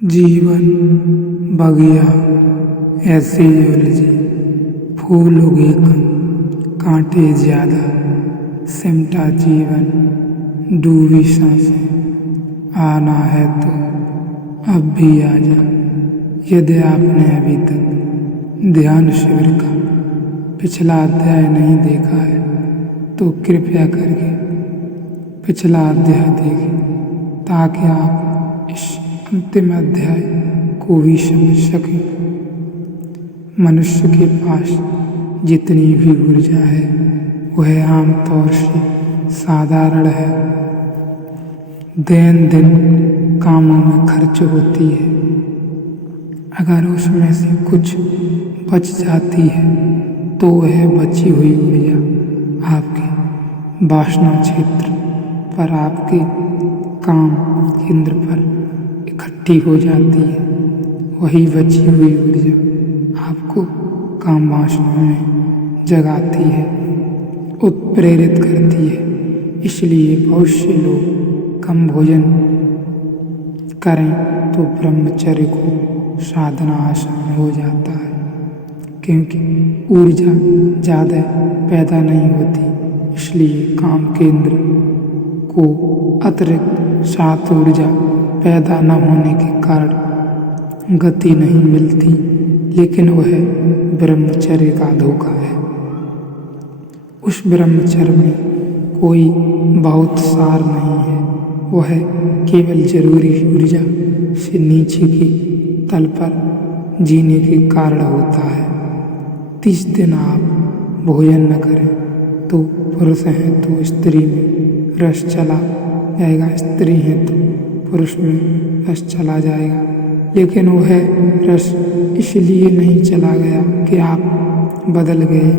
जीवन बगिया ऐसे ही उलझे, फूल उगे कम, कांटे ज्यादा, सिमटा जीवन डूबी सांसें। आना है तो अब भी आ जा, यदि आपने अभी तक ध्यान शिविर का पिछला अध्याय नहीं देखा है तो कृपया करके पिछला अध्याय देखें, ताकि आप इस अंतिम अध्याय को भी समझ सकें। मनुष्य के पास जितनी भी ऊर्जा है वह आमतौर से साधारण है, दैनंदिन कामों में खर्च होती है। अगर उसमें से कुछ बच जाती है तो वह बची हुई ऊर्जा आपके वासना क्षेत्र पर, आपके काम केंद्र पर इकट्ठी हो जाती है। वही बची हुई ऊर्जा आपको काम वासना में जगाती है, उत्प्रेरित करती है। इसलिए बहुत से लोग कम भोजन करें तो ब्रह्मचर्य को साधना आसान हो जाता है, क्योंकि ऊर्जा ज़्यादा पैदा नहीं होती। इसलिए काम केंद्र को अतिरिक्त सात ऊर्जा पैदा न होने के कारण गति नहीं मिलती, लेकिन वह ब्रह्मचर्य का धोखा है। उस ब्रह्मचर्य में कोई बहुत सार नहीं है, वह केवल जरूरी ऊर्जा से नीचे के तल पर जीने के कारण होता है। 30 दिन आप भोजन न करें तो पुरुष हैं तो स्त्री में रस चला जाएगा, स्त्री हैं तो पुरुष में रस चला जाएगा। लेकिन वह रस इसलिए नहीं चला गया कि आप बदल गए,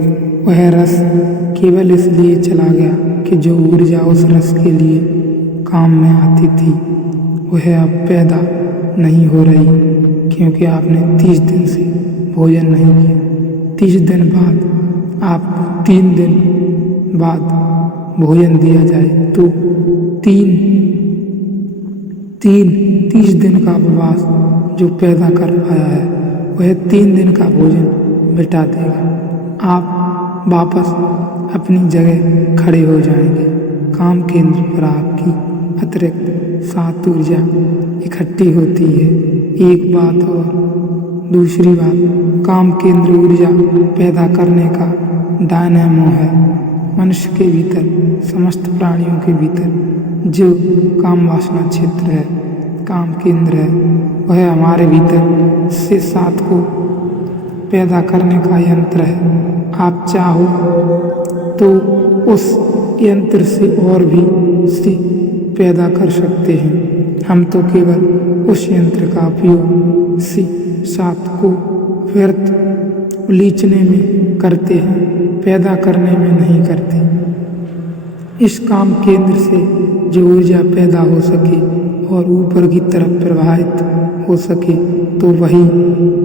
वह रस केवल इसलिए चला गया कि जो ऊर्जा उस रस के लिए काम में आती थी वह अब पैदा नहीं हो रही, क्योंकि आपने 30 दिन से भोजन नहीं किया। 30 दिन बाद आपको 3 दिन बाद भोजन दिया जाए तो 30 दिन का उपवास जो पैदा कर पाया है वह 3 दिन का भोजन मिटा देगा। आप वापस अपनी जगह खड़े हो जाएंगे। काम केंद्र पर आपकी अतिरिक्त 7 ऊर्जा इकट्ठी होती है। एक बात और दूसरी बात, काम केंद्र ऊर्जा पैदा करने का डायनामो है। मनुष्य के भीतर, समस्त प्राणियों के भीतर जो काम वासना क्षेत्र है, काम केंद्र है, वह हमारे भीतर से 7 को पैदा करने का यंत्र है। आप चाहो तो उस यंत्र से और भी से पैदा कर सकते हैं। हम तो केवल उस यंत्र का उपयोग से 7 को व्यर्थ उलीचने में करते हैं, पैदा करने में नहीं करते। इस काम केंद्र से जो ऊर्जा पैदा हो सके और ऊपर की तरफ प्रवाहित हो सके तो वही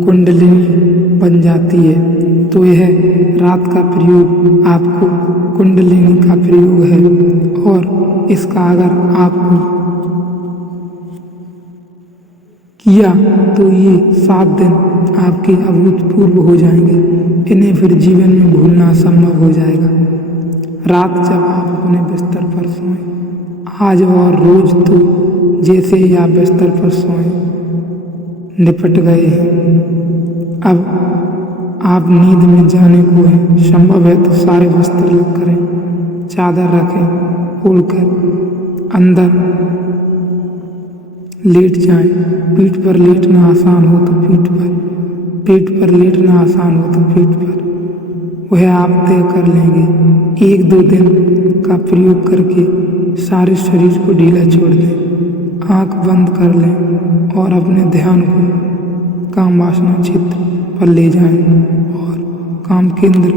कुंडलिनी बन जाती है। तो यह रात का प्रयोग आपको कुंडलिनी का प्रयोग है, और इसका अगर आपको किया तो ये 7 दिन आपके अभूतपूर्व हो जाएंगे। इन्हें फिर जीवन में भूलना संभव हो जाएगा। रात जब आप अपने बिस्तर पर सोएं, आज और रोज तो जैसे ही आप बिस्तर पर सोएं निपट गए हैं। अब आप नींद में जाने को हैं। संभव है तो सारे वस्त्र अलग करें, चादर रखें, ओढ़कर अंदर लेट जाएं। पीठ पर लेटना आसान हो तो पीठ पर, पेट पर लेटना आसान हो तो पीठ पर, वह आप तय कर लेंगे। 1-2 दिन का प्रयोग करके सारे शरीर को ढीला छोड़ दें, आंख बंद कर लें और अपने ध्यान को काम वासना क्षेत्र पर ले जाएं और काम केंद्र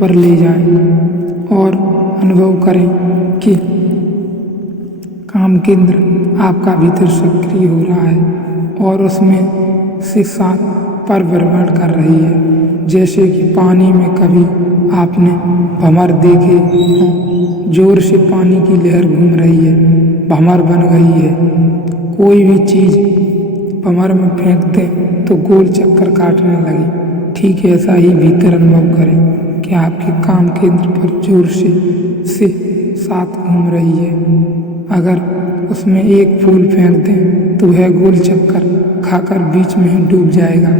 पर ले जाएं और अनुभव करें कि काम केंद्र आपका भीतर सक्रिय हो रहा है और उसमें से 7 परिभ्रमण कर रही है। जैसे कि पानी में कभी आपने भंवर देखे हों, जोर से पानी की लहर घूम रही है, भंवर बन गई है। कोई भी चीज़ भंवर में फेंक दें तो गोल चक्कर काटने लगे। ठीक ऐसा ही भीतर अनुभव करें कि आपके काम केंद्र पर जोर से सात घूम रही है। अगर उसमें एक फूल फेंक दें तो वह गोल चक्कर खाकर बीच में ही डूब जाएगा।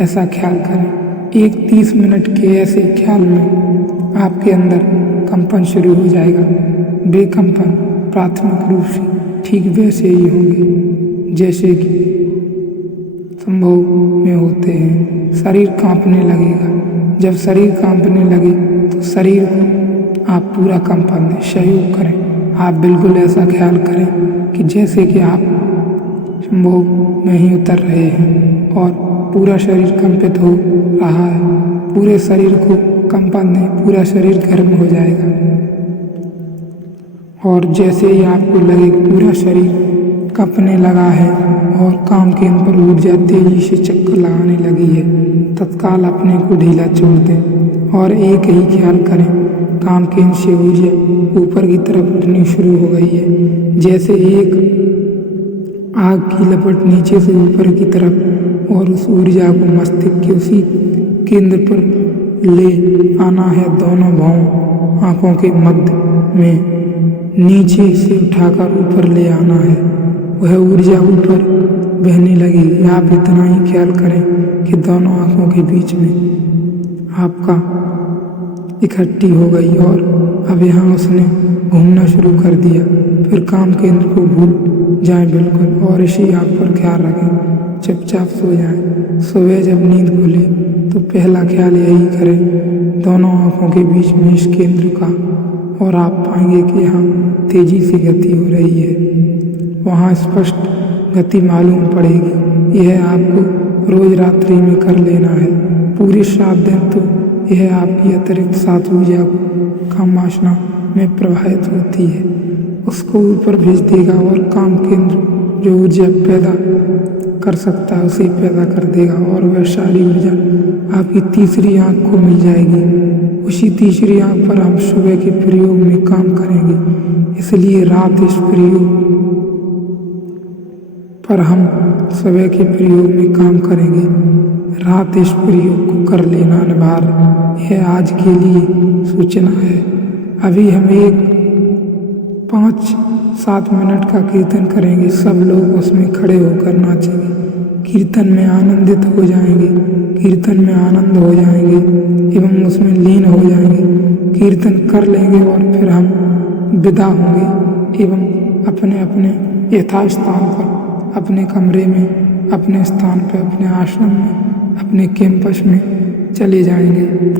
ऐसा ख्याल करें। एक 30 मिनट के ऐसे ख्याल में आपके अंदर कंपन शुरू हो जाएगा। वे कंपन प्राथमिक रूप से ठीक वैसे ही होंगे जैसे कि संभव में होते हैं। शरीर कांपने लगेगा। जब शरीर कांपने लगे तो शरीर को आप पूरा कंपन दें, सहयोग करें। आप बिल्कुल ऐसा ख्याल करें कि जैसे कि आप संभव में ही उतर रहे हैं और पूरा शरीर कंपित हो रहा है। पूरे शरीर को कंपन दें, पूरा शरीर गर्म हो जाएगा। और जैसे ही आपको लगे कि पूरा शरीर कंपने लगा है और काम केंद्र पर ऊर्जा तेजी से चक्कर लगाने लगी है, तत्काल अपने को ढीला छोड़ दें और एक ही ख्याल करें, काम केंद्र से ऊर्जा ऊपर की तरफ उठनी शुरू हो गई है। जैसे एक आग की लपट नीचे से ऊपर की तरफ, और उस ऊर्जा को मस्तिष्क के उसी केंद्र पर ले आना है। दोनों भावों आंखों के मध्य में नीचे से उठाकर ऊपर ले आना है। वह ऊर्जा ऊपर बहने लगेगी। आप इतना ही ख्याल करें कि दोनों आंखों के बीच में आपका इकट्ठी हो गई और अब यहाँ उसने घूमना शुरू कर दिया। फिर काम केंद्र को भूल जाएं बिल्कुल और इसी आप पर ख्याल रखें। चुपचाप सो जाएं। सुबह जब नींद खुले तो पहला ख्याल यही करें, दोनों आंखों के बीच में इस केंद्र का, और आप पाएंगे कि यहाँ तेजी से गति हो रही है। वहाँ स्पष्ट गति मालूम पड़ेगी। यह आपको रोज रात्रि में कर लेना है। पूरे 7 दिन तो यह आपकी अतिरिक्त 7 ऊर्जा काम वासना में प्रवाहित होती है, उसको ऊपर भेज देगा और काम केंद्र जो ऊर्जा पैदा कर सकता है उसे पैदा कर देगा और वह सारी ऊर्जा आपकी तीसरी आंख को मिल जाएगी। उसी तीसरी आंख पर हम सुबह के प्रयोग में काम करेंगे। इसलिए रात इस प्रयोग पर हम सुबह के प्रयोग में काम करेंगे। रात इस प्रयोग को कर लेना अनिवार्य। यह आज के लिए सूचना है। अभी हम एक 5-7 मिनट का कीर्तन करेंगे। सब लोग उसमें खड़े होकर नाचेंगे, कीर्तन में आनंदित हो जाएंगे, कीर्तन में आनंद हो जाएंगे एवं उसमें लीन हो जाएंगे। कीर्तन कर लेंगे और फिर हम विदा होंगे एवं अपने अपने यथास्थान पर, अपने कमरे में, अपने स्थान पर, अपने आश्रम में, अपने कैंपस में चले जाएंगे।